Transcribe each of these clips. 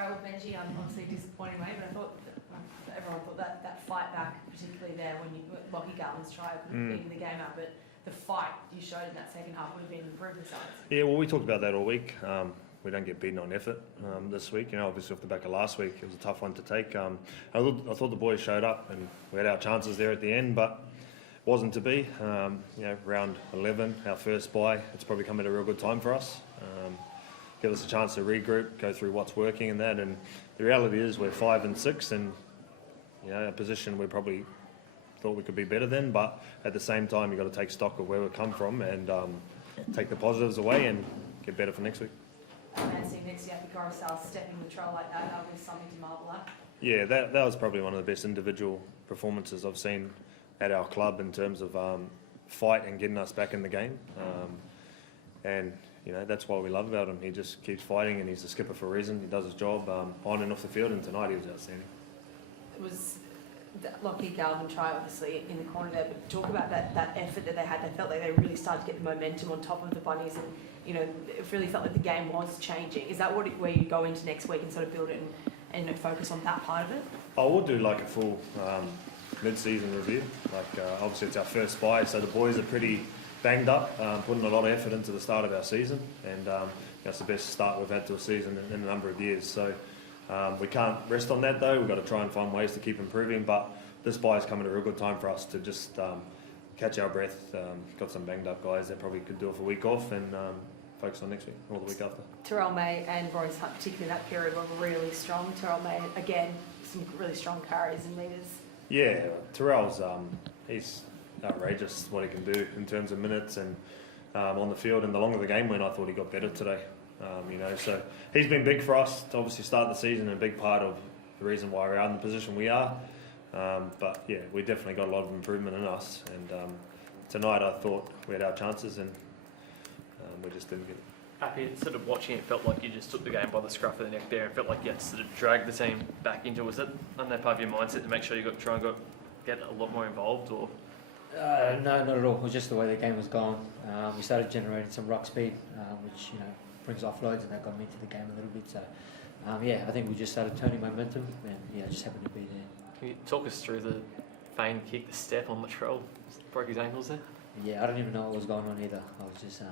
trial with Benji, obviously disappointing way, but I thought everyone thought that fight back, particularly there when Lockie Galvin's try could have beaten the game out, but the fight you showed in that second half would have been improved besides. Yeah, well, we talked about that all week. We don't get beaten on effort this week. Obviously off the back of last week, it was a tough one to take. I thought the boys showed up and we had our chances there at the end, but it wasn't to be. Round 11, our first bye, it's probably come at a real good time for us. Give us a chance to regroup, go through what's working and that. And the reality is we're 5 and 6, and a position we probably thought we could be better than. But at the same time, you've got to take stock of where we've come from and take the positives away and get better for next week. And seeing next year, Coruscant stepping the trial like that was something to marvel at. Yeah, that was probably one of the best individual performances I've seen at our club in terms of fight and getting us back in the game. That's what we love about him. He just keeps fighting, and he's a skipper for a reason. He does his job on and off the field, and tonight he was outstanding. It was that Lockie Galvin try, obviously, in the corner there, but talk about that effort that they had. They felt like they really started to get the momentum on top of the Bunnies, and it really felt like the game was changing. Is that where you go into next week and sort of build it and focus on that part of it? I will do like a full mid-season review. Obviously it's our first bye, so the boys are pretty banged up, putting a lot of effort into the start of our season, and that's the best start we've had to a season in a number of years. So we can't rest on that though. We've got to try and find ways to keep improving, but this bye is coming at a real good time for us to just catch our breath. Got some banged up guys that probably could do it for a week off and focus on next week or the week after. Terrell May and Royce Hunt, particularly in that period, were really strong. Terrell May, again, some really strong carries and leaders. Yeah, Terrell's he's outrageous what he can do in terms of minutes and on the field. And the longer the game went, I thought he got better today. So he's been big for us to obviously start the season, and a big part of the reason why we're out in the position we are. But yeah, we definitely got a lot of improvement in us. And tonight I thought we had our chances, and we just didn't get it. Happy sort of watching it, felt like you just took the game by the scruff of the neck there and felt like you had to sort of drag the team back into it. Was that part of your mindset to make sure you get a lot more involved, or? No, not at all. It was just the way the game was going. We started generating some ruck speed, which brings offloads, and that got me into the game a little bit. So I think we just started turning momentum, and just happened to be there. Can you talk us through the feign kick, the step on Latrell? Broke his ankles there? Yeah, I don't even know what was going on either. I was just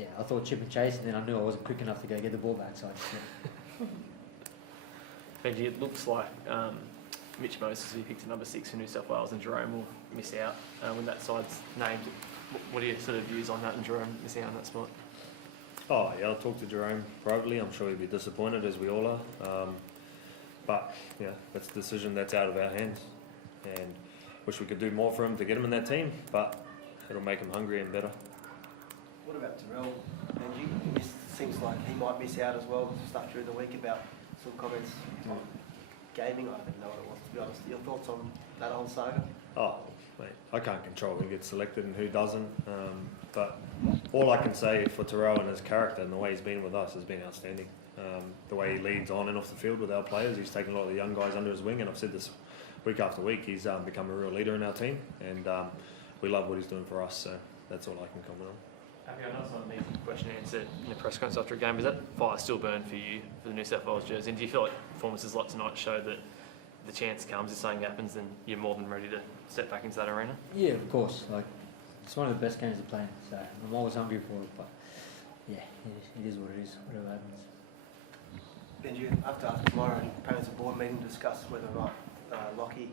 I thought chip and chase, and then I knew I wasn't quick enough to go get the ball back, so I just Benji, it looks like Mitch Moses, who picked a number 6 for New South Wales, and Jerome will miss out when that side's named. What are your sort of views on that, and Jerome missing out on that spot? Oh yeah, I'll talk to Jerome privately. I'm sure he'll be disappointed, as we all are. But that's a decision that's out of our hands, and wish we could do more for him to get him in that team, but it'll make him hungry and better. What about Terrell, Benji? It seems like he might miss out as well. Stuff during the week about some comments on gaming. I don't even know what it was, to be honest. Your thoughts on that whole saga? Oh, mate, I can't control who gets selected and who doesn't. But all I can say for Terrell and his character and the way he's been with us has been outstanding. The way he leads on and off the field with our players, he's taken a lot of the young guys under his wing, and I've said this week after week, he's become a real leader in our team, and we love what he's doing for us, so that's all I can comment on. Happy, I know it's not an easy question to answer in the press conference after a game. Is that fire still burned for you for the New South Wales jersey? And do you feel like performances like tonight show that the chance comes, if something happens, then you're more than ready to step back into that arena? Yeah, of course. It's one of the best games to play, so I'm always hungry for it. But it is what it is. Whatever happens. Benji, after tomorrow, parents and board meeting to discuss whether or not Lockie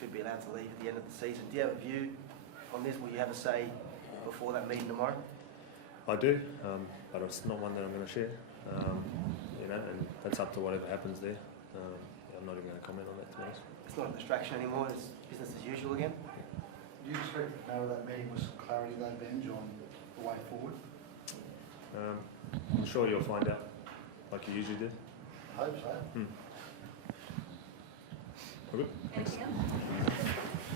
should be allowed to leave at the end of the season. Do you have a view on this? Will you have a say before that meeting tomorrow? I do, but it's not one that I'm going to share. And that's up to whatever happens there. I'm not even going to comment on that, to be honest. It's not a distraction anymore. It's business as usual again. Do you expect to narrow that meeting with some clarity, though, Benj, on the way forward? I'm sure you'll find out, like you usually do. I hope so. All good. Thanks.